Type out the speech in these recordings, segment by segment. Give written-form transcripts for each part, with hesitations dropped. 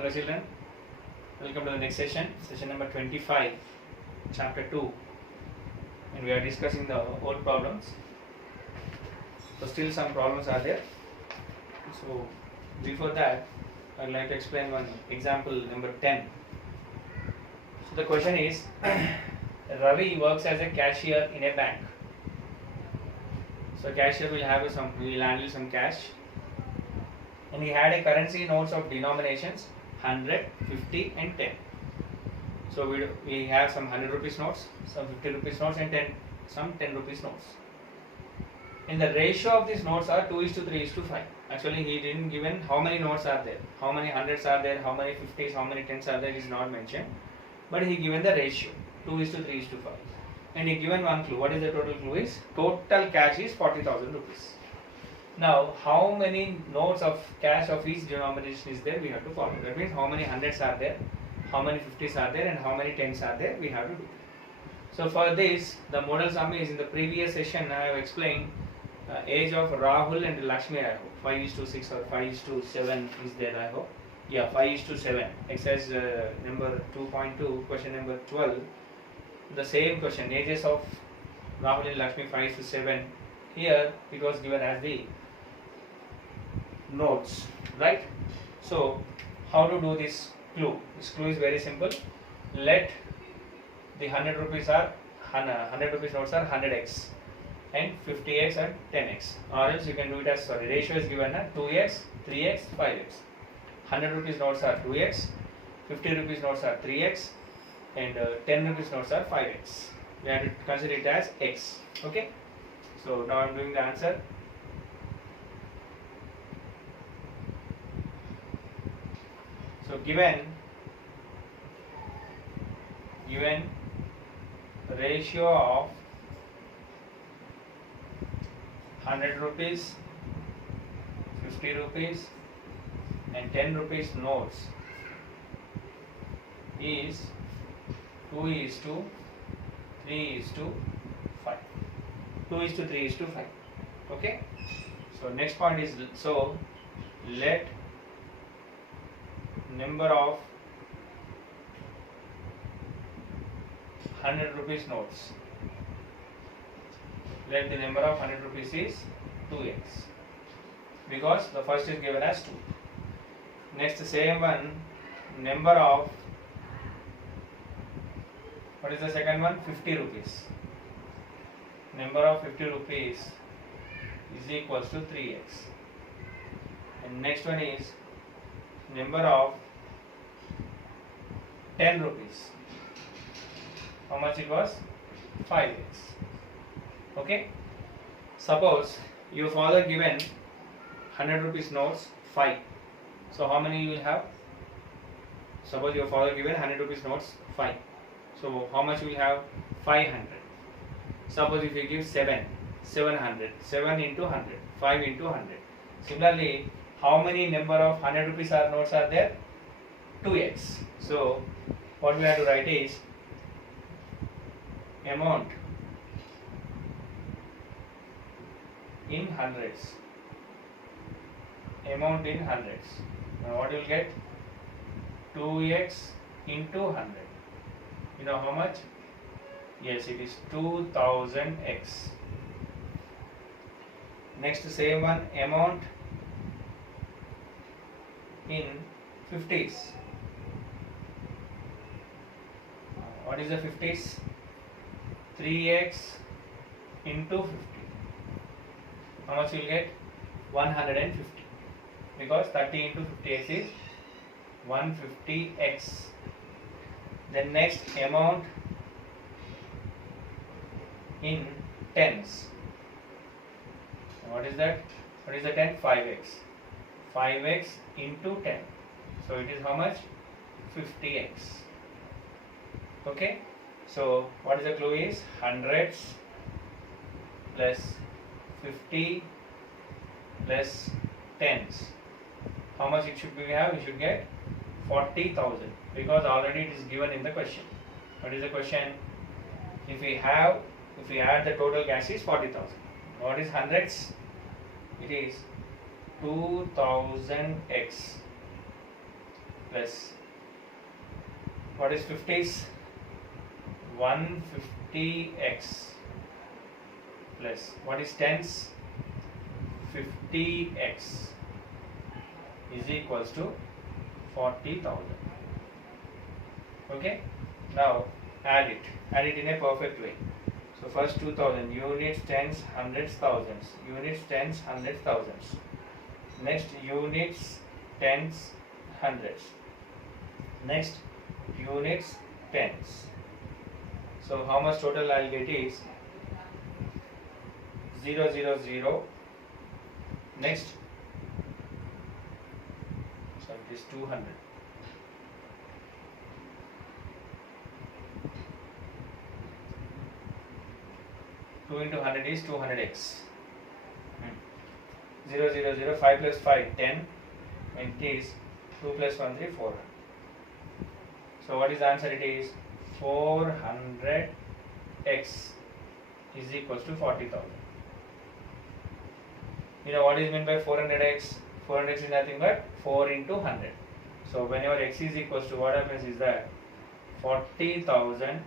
Hello children, welcome to the next session, session number 25, chapter 2, and we are discussing the old problems. So still some problems are there. So before that, I would like to explain one example number 10. So the question is, Ravi works as a cashier in a bank. So cashier will handle some cash, and he had a currency notes of denominations 100, 50 and 10. So we have some 100 rupees notes, some 50 rupees notes and some 10 rupees notes. And the ratio of these notes are 2:3:5. Actually he didn't given how many notes are there, how many hundreds are there, how many 50s, how many 10s are there is not mentioned. But he given the ratio 2:3:5. And he given one clue. What is the total clue is? Total cash is 40,000 rupees. Now, how many notes of cash of each denomination is there, we have to follow. That means how many hundreds are there, how many 50s are there, and how many 10s are there, we have to do. So for this, the model sum is in the previous session I have explained age of Rahul and Lakshmi, I hope. 5:6 or 5:7 is there, I hope. Yeah, 5:7. Exercise number 2.2, question number 12. The same question, ages of Rahul and Lakshmi 5:7. Here it was given as the notes, right? So how to do this clue? This clue is very simple. Let the 100 rupees notes are 100x and 50x and 10x, or else you can do it as, ratio is given as 2x, 3x, 5x. 100 rupees notes are 2x, 50 rupees notes are 3x, and 10 rupees notes are 5x. We have to consider it as x. Okay, so now I am doing the answer. So given ratio of 100 rupees, 50 rupees and 10 rupees notes is 2:3:5. 2:3:5. Okay. So next point is, so let number of 100 rupees notes, let the number of 100 rupees is 2x, because the first is given as 2. Next, same one, number of, what is the second one? 50 rupees. Number of 50 rupees is equals to 3x. And next one is number of 10 rupees. How much it was? 5x. Okay. Suppose your father given 100 rupees notes 5. So how many you will have? Suppose your father given 100 rupees notes 5. So how much you will have? 500. Suppose if you give 700. 7 into 100. 5 into 100. Similarly, how many number of 100 rupees notes are there? 2x. So what we have to write is amount in hundreds. Amount in hundreds. Now what you will get? 2x into 100. You know how much? Yes, it is 2000x. Next, same one, amount in 50s. What is the 50s? 3x into 50. How much you will get? 150. Because 30 into 50x is 150x. Then next, amount in tens. What is that? What is the 10? 5x. 5x into 10. So it is how much? 50x. Okay. So what is the clue is? Hundreds plus 50 plus tens. How much it should be we have? We should get 40,000, because already it is given in the question. What is the question? If we add the total cash is 40,000. What is hundreds? It is 2000x. plus what is 50s? 150x plus what is 10s? 50x is equals to 40,000. Okay, now add it in a perfect way. So first 2000 units, tens, hundreds, thousands, units, tens, hundreds, thousands. Next units, tens, hundreds. Next units, tens. So how much total I'll get is 0, 0, 0. Next, so it is 200. Two into 100 is 200x. 0, 0, 0, 5 plus 5, 10. And it is 2 plus 1, 3, 400. So what is the answer? It is 400x is equals to 40,000. You know what is meant by 400x? 400x is nothing but 4 into 100. So whenever x is equals to, what happens is that 40,000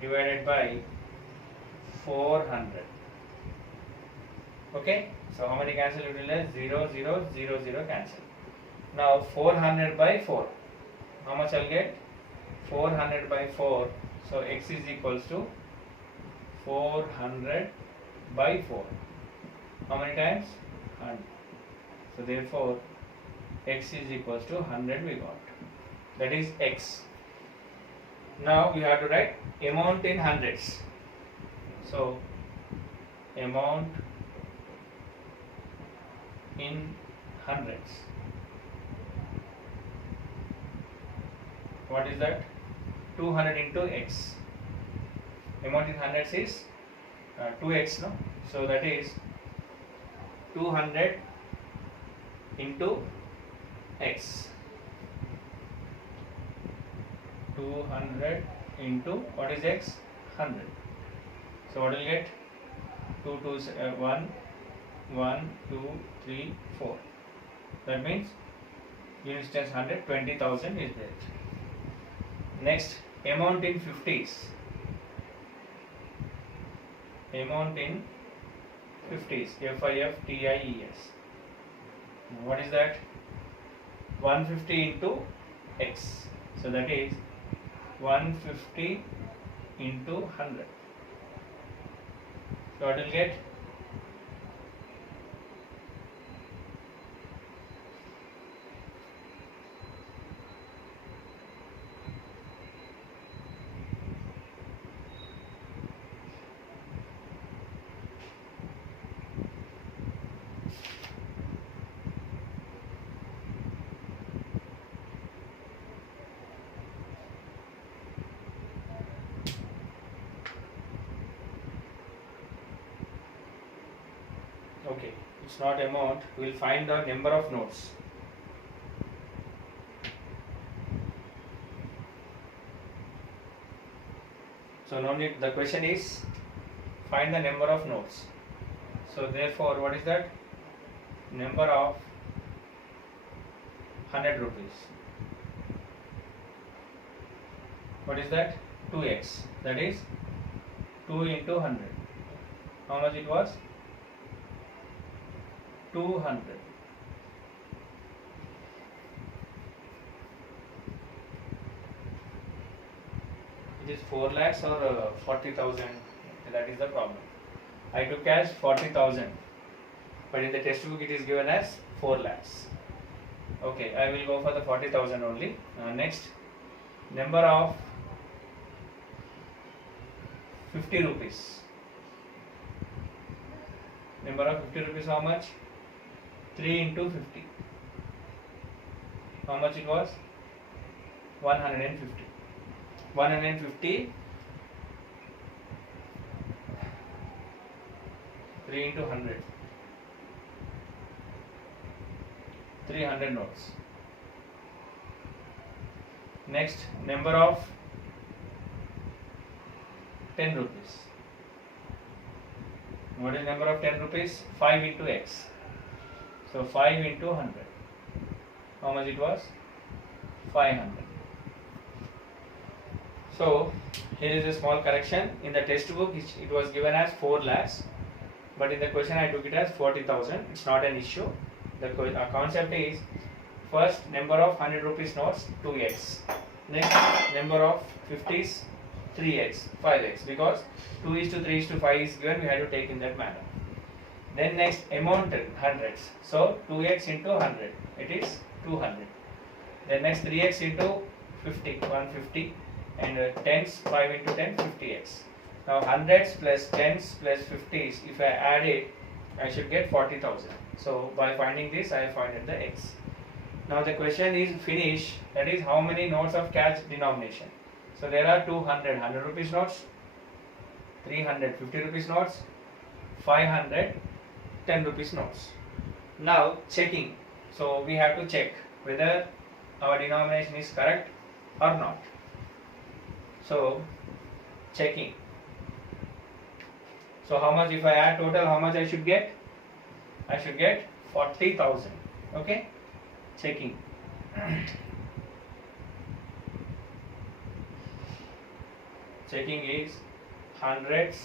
divided by 400. Okay, so how many cancel? It will be 0, 0, 0, 0 cancel. Now 400 by 4. How much I'll get? 400 by 4. So x is equals to 400 by 4. How many times? 100. So therefore x is equals to 100 we got. That is x. Now we have to write amount in hundreds. So amount in hundreds. What is that? 200 into x. Amount in hundreds is 2x, no? So that is 200 into x. 200 into what is x? 100. So what will get? 2 2 1 1 2 3 4. That means units times 100, 20,000 is there. Next, amount in 50s. Amount in 50s. FIFTIES. What is that? 150 into x. So that is 150 into 100. So what will get? Okay, it's not amount. We will find the number of notes. So now the question is find the number of notes. So therefore, what is that? Number of 100 rupees. What is that? 2x. That is 2 into 100. How much it was? 200. It is 4 lakhs or 40,000. That is the problem. I took as 40,000, but in the textbook it is given as 4 lakhs. Okay, I will go for the 40,000 only. Next, number of 50 rupees. Number of 50 rupees, how much? 3 into 50. How much it was? 150. 150 3 into 100. 300 notes. Next, number of 10 rupees. What is number of 10 rupees? 5 into x. So 5 into 100. How much it was? 500. So here is a small correction. In the textbook it was given as 4 lakhs, but in the question I took it as 40,000. It's not an issue. The concept is, first number of 100 rupees notes 2x, next number of 50s 3x, 5x, because 2:3:5 is given, we have to take in that manner. Then next amount hundreds, so 2x into 100, it is 200. Then next 3x into 50, 150, and tens, 5 into 10, 50x. Now hundreds plus tens plus 50s, if I add it, I should get 40,000. So by finding this, I find the x. Now the question is finish, that is how many notes of cash denomination. So there are 200 100 rupees notes, 300 50 rupees notes, 500 10 rupees notes. Now checking. So we have to check whether our denomination is correct or not. So checking. So how much, if I add total, how much I should get? I should get 40,000. Okay. Checking. Checking is hundreds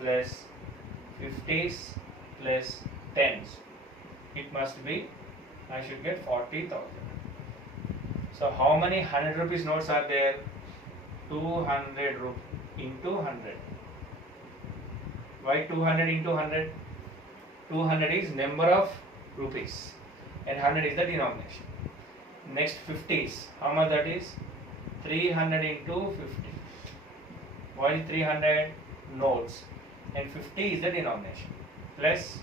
plus 50s plus 10s. It must be, I should get 40,000. So how many 100 rupees notes are there? 200 into 100. Why 200 into 100? 200 is number of rupees and 100 is the denomination. Next 50s, how much that is? 300 into 50. Why is 300? Notes, and 50 is the denomination, plus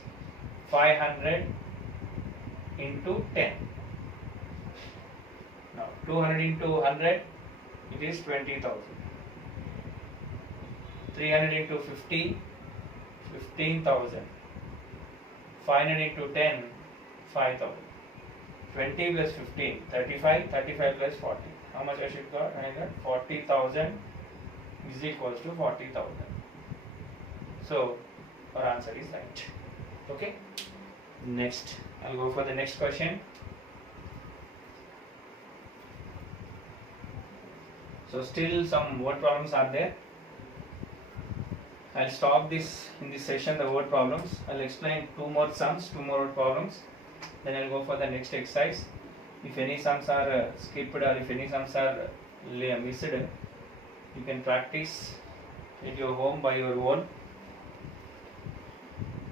500 into 10. Now 200 into 100, it is 20,000. 300 into 50, 15,000. 500 into 10, 5,000. 20 plus 15, 35, 35 plus 40. How much I should got? I got 40,000 is equals to 40,000. So our answer is right. Okay. Next, I'll go for the next question. So still some word problems are there. I'll stop this in this session, the word problems. I'll explain 2 more sums, 2 more word problems. Then I'll go for the next exercise. If any sums are skipped or if any sums are missed, you can practice at your home by your own.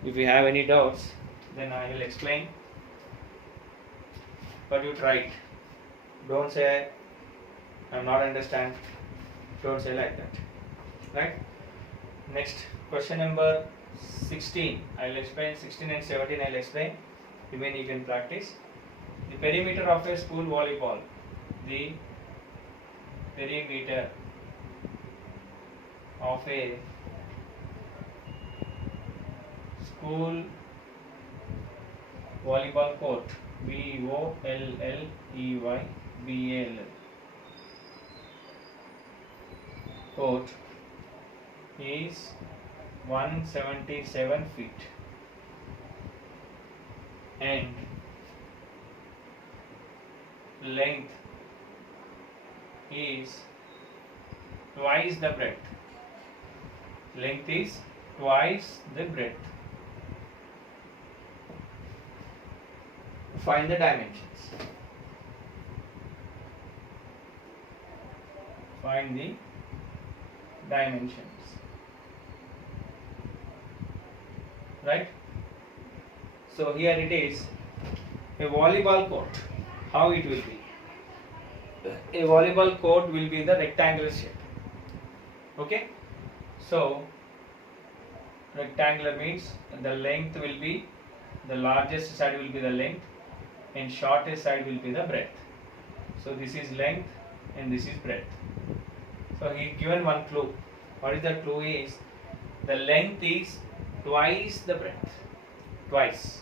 If you have any doubts, then I will explain. But you try it. Don't say I'm not understand. Don't say like that. Right? Next, question number 16. I will explain 16 and 17. I will explain. Even you can practice. The perimeter of a school volleyball. The perimeter of a school volleyball court, VOLLEYBALL, court is 177 feet and length is twice the breadth. Length is twice the breadth. Find the dimensions. Find the dimensions. Right? So here it is a volleyball court. How it will be? A volleyball court will be the rectangular shape. Okay? So rectangular means the length will be, the largest side will be the length and shortest side will be the breadth. So this is length and this is breadth. So he given one clue. What is the clue is? The length is twice the breadth. Twice.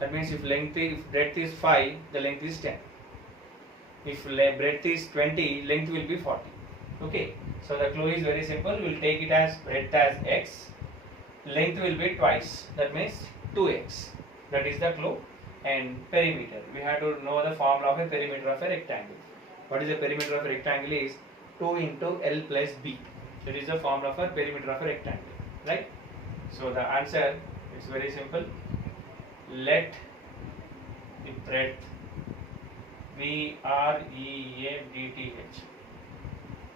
That means if breadth is 5, the length is 10. If breadth is 20, length will be 40. Okay. So the clue is very simple. We will take it as breadth as x. Length will be twice. That means 2x. That is the clue. And perimeter. We have to know the formula of a perimeter of a rectangle. What is the perimeter of a rectangle is 2 into L plus B. That is the formula for perimeter of a rectangle, right? So the answer is very simple. Let the breadth BREADTH.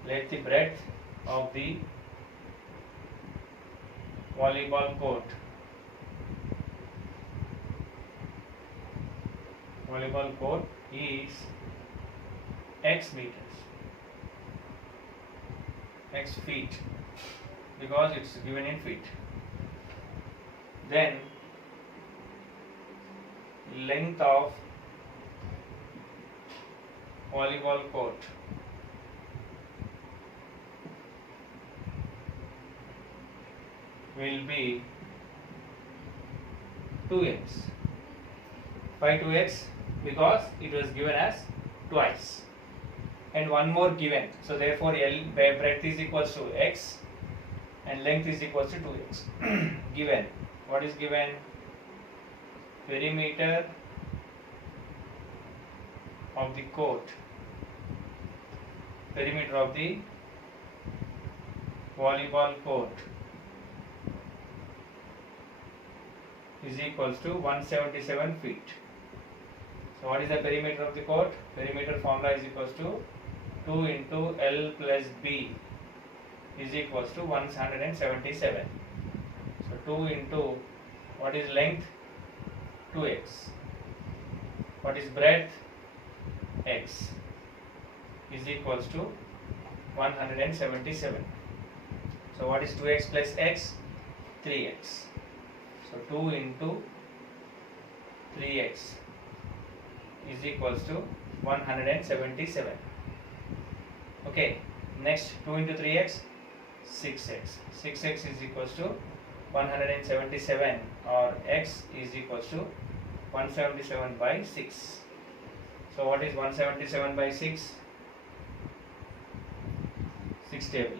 Let the breadth of the volleyball court is X meters, X feet, because it's given in feet. Then length of volleyball court will be 2x. Why 2x? Because it was given as twice and one more given. So therefore L breadth is equals to x and length is equals to 2x. Given. What is given? Perimeter of the court. Perimeter of the volleyball court is equals to 177 feet. So what is the perimeter of the court? Perimeter formula is equals to 2 into L plus B is equals to 177. So 2 into, what is length? 2x. What is breadth? X is equals to 177. So what is 2x plus x? 3x. So 2 into 3x is equals to 177. Okay, next 2 into 3x, 6x. 6x is equals to 177, or x is equals to 177 by 6. So what is 177 by 6? 6 table.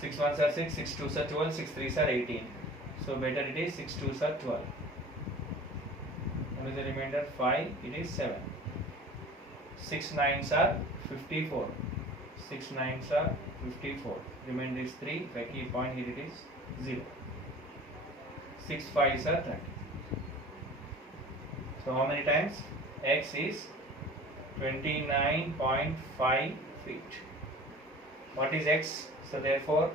6 1s are 6, 6 2s are 12, 6 3s are 18. So better it is 6 2s are 12. What is the remainder? 5, it is 7. 6 9s are 54. 6 9s are 54. Remainder is 3. If I keep point here, it is 0. 6 5s are 30. So how many times? X is 29.5 feet. What is x? So therefore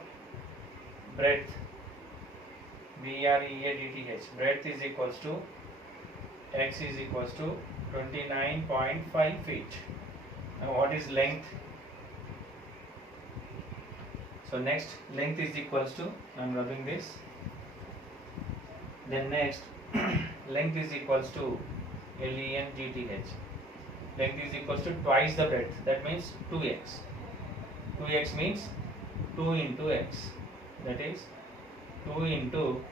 breadth, BREADTH, breadth is equals to x is equals to 29.5 feet. Now what is length? So next, length is equals to, I am rubbing this. Then next, length is equals to LENGTH. Length is equals to twice the breadth. That means 2x. 2x means 2 into x. That is 2 into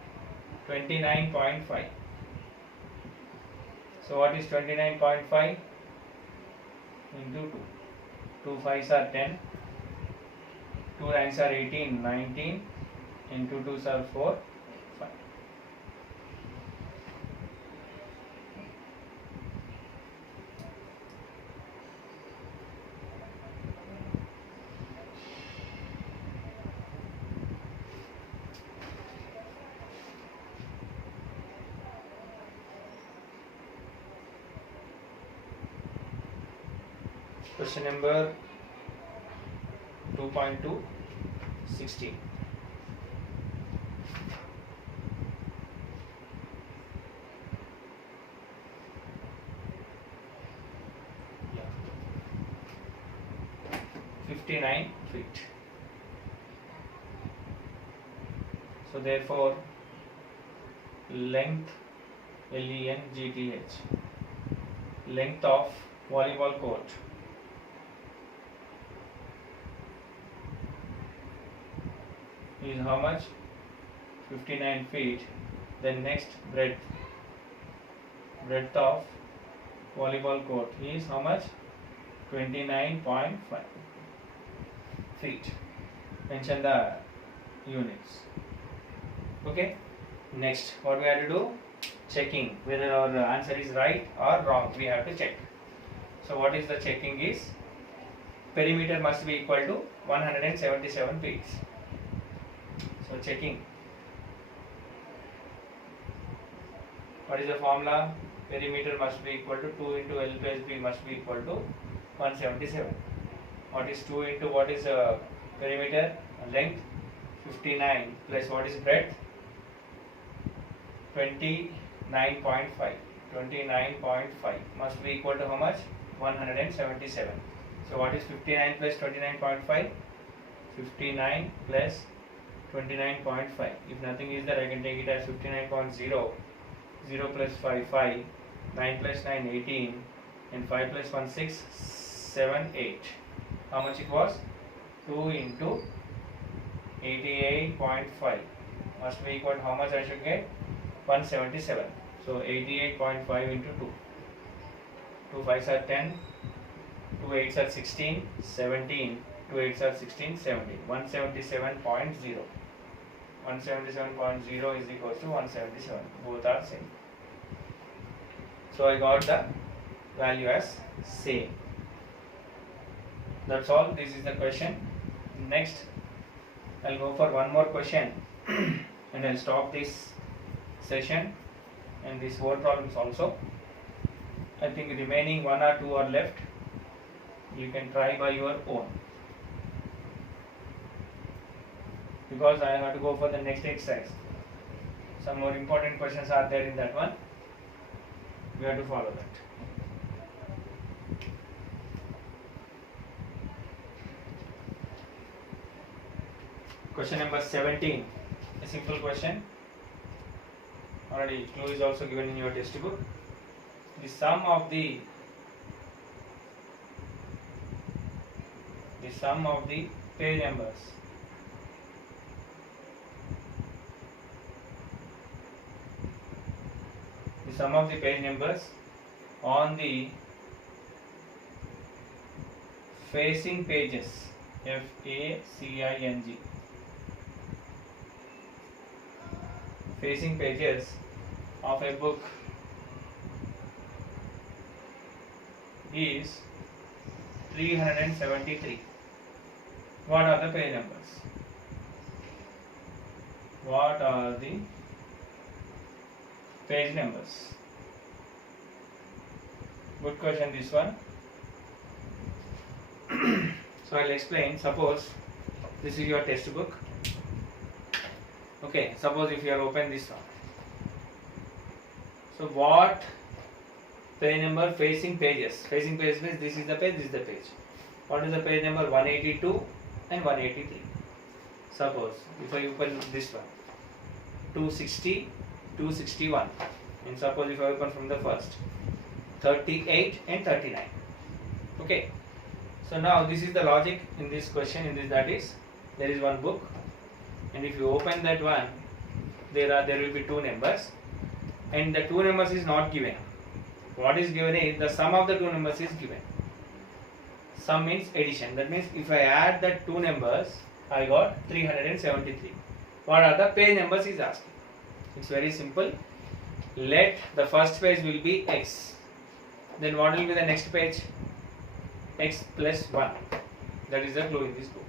29.5. So what is 29.5 into 2? 2 5s are 10. 2 9s are 18, 19. And 2 2s are 4, 5. Question number 2.2, 16. Yeah. 59 feet. So therefore length, LENGTH, length of volleyball court is how much? 59 feet. Then next, breadth of volleyball court is how much? 29.5 feet. Mention the units. Okay. Next, what we have to do? Checking whether our answer is right or wrong. We have to check. So what is the checking is, perimeter must be equal to 177 feet. So checking, what is the formula? Perimeter must be equal to 2 into L plus B must be equal to 177. What is 2 into what is perimeter? Length 59 plus what is breadth? 29.5. 29.5 must be equal to how much? 177. So what is 59 plus 29.5? 59 plus 29.5. If nothing is there, I can take it as 59.0. 0 plus 5, 5. 9 plus 9, 18. And 5 plus 1, 6, 7, 8. How much it was? 2 into 88.5 must be equal to how much I should get? 177. So 88.5 into 2. 2 5s are 10. 2 8s are 16. 17. 2 8s are 16. 17. 177.0. 177.0 is equal to 177. Both are same. So I got the value as same. That's all. This is the question. Next, I'll go for one more question and I'll stop this session and these 4 problems also. I think remaining 1 or 2 are left. You can try by your own. Because I have to go for the next exercise. Some more important questions are there in that one. We have to follow that. Question number 17, a simple question. Already clue is also given in your textbook. The sum of the page numbers on the facing pages, FACING, facing pages of a book is 373. What are the page numbers? What are the page numbers? Good question, this one. So I'll explain. Suppose this is your textbook. Okay, suppose if you are open this one. So what page number facing pages? Facing pages means this is the page, this is the page. What is the page number? 182 and 183. Suppose if I open this one, 260, 261. And suppose if I open from the first, 38 and 39. Okay. So now this is the logic in this question. In this, that is, there is one book, and if you open that one, there will be 2 numbers, and the 2 numbers is not given. What is given is the sum of the 2 numbers is given. Sum means addition. That means if I add the 2 numbers, I got 373. What are the page numbers is asking. It's very simple. Let the first page will be X. Then what will be the next page? X plus 1. That is the clue in this book.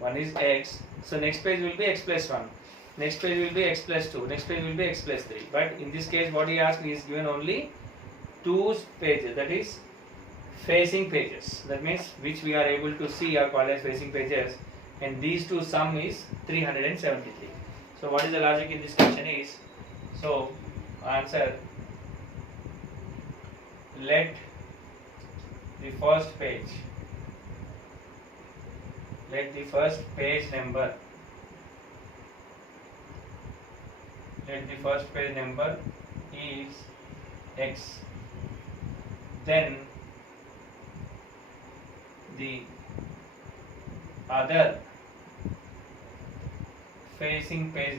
1 is X. So next page will be X plus 1. Next page will be X plus 2. Next page will be X plus 3. But in this case, what he asked is given only 2 pages. That is facing pages. That means which we are able to see are called as facing pages. And these 2 sum is 373. So what is the logic in this question is, so answer, let the first page number is X, then the other facing page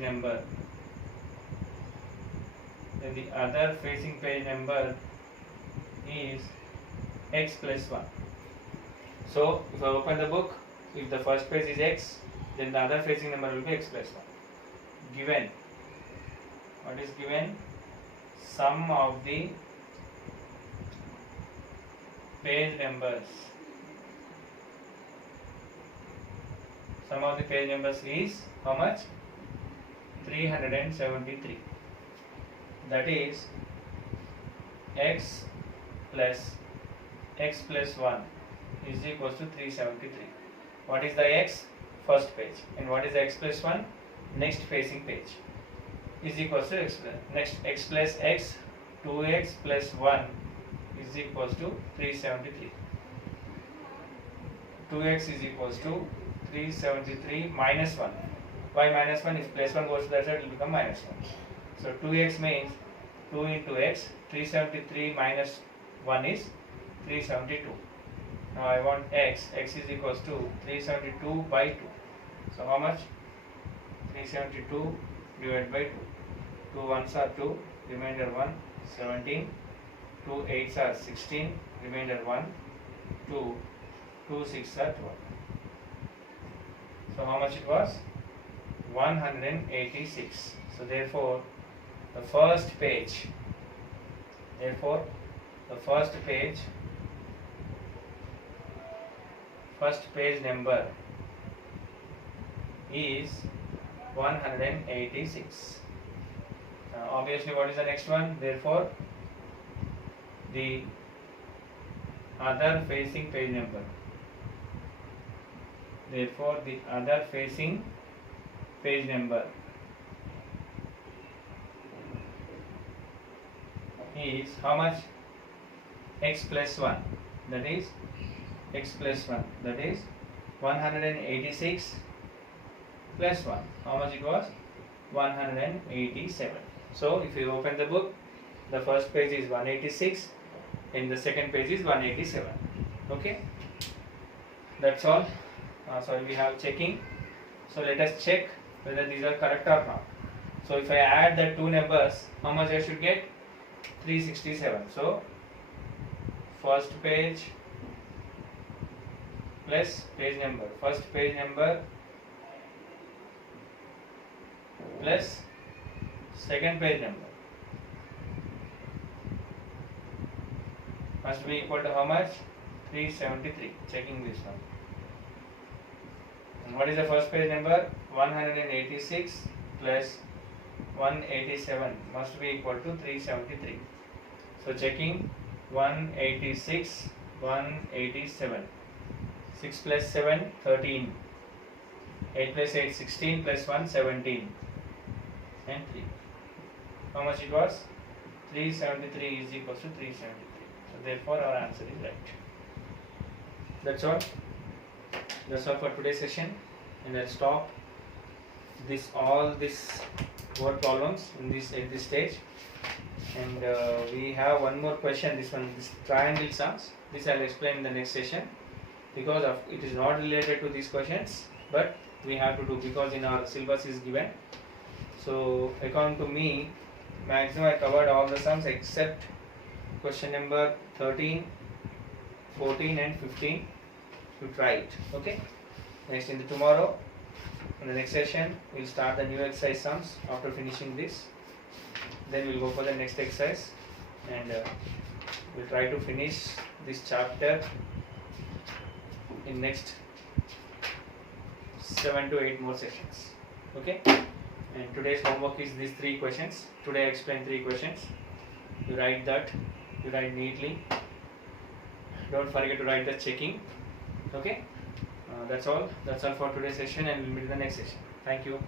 number is X plus 1. So if I open the book, if the first page is X, then the other facing number will be X plus 1. Given, what is given? Sum of the page numbers. Sum of the page numbers is how much? 373. That is x plus 1 is equals to 373. What is the x? First page. And what is the x plus 1? Next facing page. Is equals to x plus. Next x plus x, 2x plus 1 is equals to 373. 2x is equals to 373 minus 1. Why minus 1? If plus 1 goes to that side, it will become minus 1. So 2x means 2 into x. 373 minus 1 is 372. Now I want x. X is equals to 372 by 2. So how much? 372 divided by 2. 2 ones are 2, remainder 1, 17. 2 8s are 16, remainder 1, 2, 2 6s are 12. So how much it was? 186. So therefore the first page number is 186. Obviously, what is the next one? Therefore the other facing page number. Therefore the other facing page number is how much? X plus 1. That is x plus 1. That is 186 plus 1. How much it was? 187. So if you open the book, the first page is 186 and the second page is 187. Okay, that's all. So we have checking. So let us check whether these are correct or not. So if I add the two numbers, how much I should get? 367. So first page plus page number. First page number plus second page number must be equal to how much? 373. Checking this one. And what is the first page number? 186 plus 187 must be equal to 373. So checking 186, 187. 6 plus 7, 13. 8 plus 8, 16 plus 1, 17. And 3. How much it was? 373 is equals to 373. So therefore our answer is right. That's all. That's all for today's session. And I'll stop all these word problems in this at this stage. And we have one more question. This triangle sums. This I'll explain in the next session, because it is not related to these questions, but we have to do because in our syllabus is given. So according to me, maximum I covered all the sums except question number 13, 14 and 15 to try it. Okay. Next in the next session we'll start the new exercise sums after finishing this. Then we'll go for the next exercise and we'll try to finish this chapter in next 7 to 8 more sessions. Okay. And today's homework is these 3 questions. Today I explained 3 questions. You write that. You write neatly. Don't forget to write the checking. Okay. That's all for today's session, and we'll meet in the next session. Thank you.